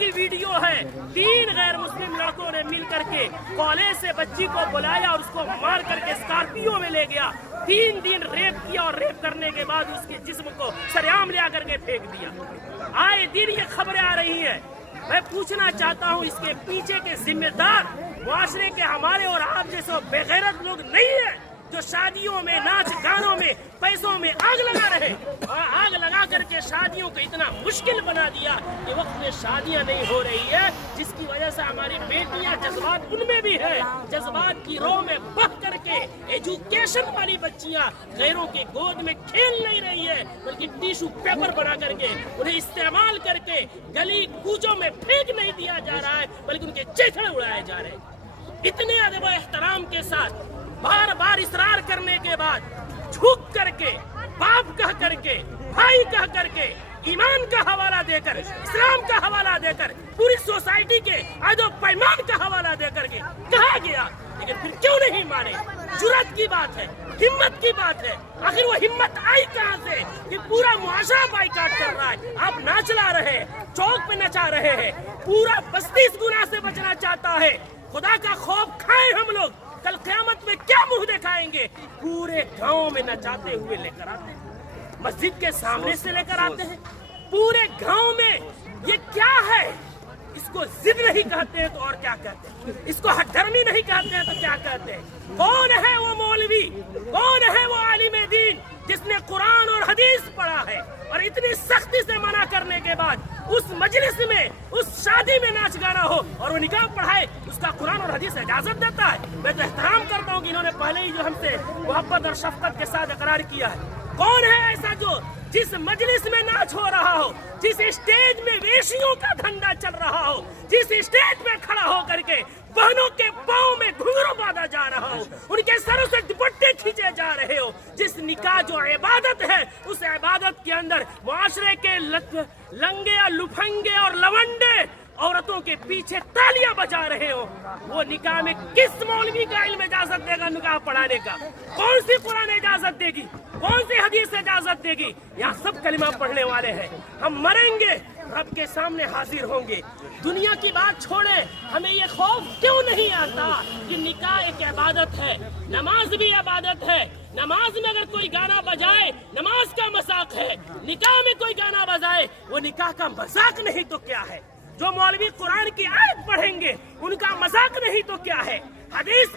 की वीडियो है। 3 गैर मुस्लिम लड़कों ने मिल करके कॉलेज से बच्ची को बुलाया और उसको मार करके स्कॉर्पियो में ले गया। 3 दिन रेप किया और रेप करने के बाद उसके जिस्म को सरेआम ले आकर के फेंक दिया। आए दिन ये खबरें आ रही हैं। मैं पूछना चाहता हूँ, इसके पीछे के जिम्मेदार मुआशरे के हमारे और आप जैसे बेगैरत लोग नहीं है जो शादियों में, नाच गानों में, पैसों में आग लगा रहे और आग लगा करके शादियों को इतना मुश्किल बना दिया कि वक्त में शादियां नहीं हो रही है, जिसकी वजह से हमारी बेटियां, जज्बात उनमें भी है, जज्बात की रो में बह करके एजुकेशन वाली बच्चियां गैरों के गोद में खेल नहीं रही है, बल्कि टिश्यू पेपर बना करके उन्हें इस्तेमाल करके गली कूचों में फेंक नहीं दिया जा रहा है, बल्कि उनके चेहरे उड़ाए जा रहे हैं। इतने अदब व एहतराम के साथ बार बार इसरार करने के बाद झुक करके, बाप कह करके, भाई कह करके, ईमान का हवाला देकर, इस्लाम का हवाला देकर, पूरी सोसाइटी के अदब पैमान का हवाला देकर के कहा गया, लेकिन फिर क्यों नहीं माने? जुर्रत की बात है, हिम्मत की बात है। आखिर वो हिम्मत आई कहां से कि पूरा मुआशरा बाइकाट कर रहा है? आप नाच ला रहे हैं, चौक पे नचा रहे हैं, पूरा बस्ती इस गुनाह से बचना चाहता है। खुदा का खौफ खाए हम लोग, कल क़यामत में क्या मुंह दिखाएंगे? पूरे गांव में नचाते हुए लेकर आते हैं, मस्जिद के सामने से लेकर आते हैं, पूरे गांव में। ये क्या है? इसको जिद नहीं कहते हैं तो और क्या कहते हैं? इसको हठधर्मी नहीं कहते हैं तो क्या कहते हैं? कौन है वो मौलवी, कौन है वो आलिम दीन जिसने कुरान और हदीस पढ़ा है और इतनी सख्ती से मना करने के बाद उस मजलिस में, उस शादी में नाच गाना हो और वो निकाह पढ़ाए, उसका कुरान और हदीस इजाजत देता है? मैं तो एहतराम करता हूँ कि इन्होंने पहले ही जो हमसे मोहब्बत और शफकत के साथ इकरार किया है। कौन है ऐसा जो जिस मजलिस में नाच हो रहा हो, जिस स्टेज में वेशियों का धंधा चल रहा हो, जिस स्टेज में खड़ा हो करके बहनों के पाँव में घुंघरू बांधा जा रहा हो, उनके सरों से दुपट्टे खींचे जा रहे हो, जिस निकाह जो इबादत है उस इबादत के अंदर मुआशरे के लंगे और लुफंगे और लवंडे औरतों के पीछे तालियां बजा रहे हो, वो निकाह में किस मौलवी का इल्म इजाजत देगा निकाह पढ़ाने का? कौन सी कुरान इजाजत देगी? कौन सी हदीस इजाजत देगी? यहाँ सब कलिमा पढ़ने वाले हैं। हम मरेंगे, रब के सामने हाजिर होंगे। दुनिया की बात छोड़े, हमें ये खौफ क्यों नहीं आता कि निकाह एक इबादत है, नमाज भी इबादत है। नमाज में अगर कोई गाना बजाए, नमाज का मजाक है। निकाह में कोई गाना बजाए, वो निकाह का मजाक नहीं तो क्या है? जो मौलवी कुरान की आयत पढ़ेंगे, उनका मजाक नहीं तो क्या है? हदीस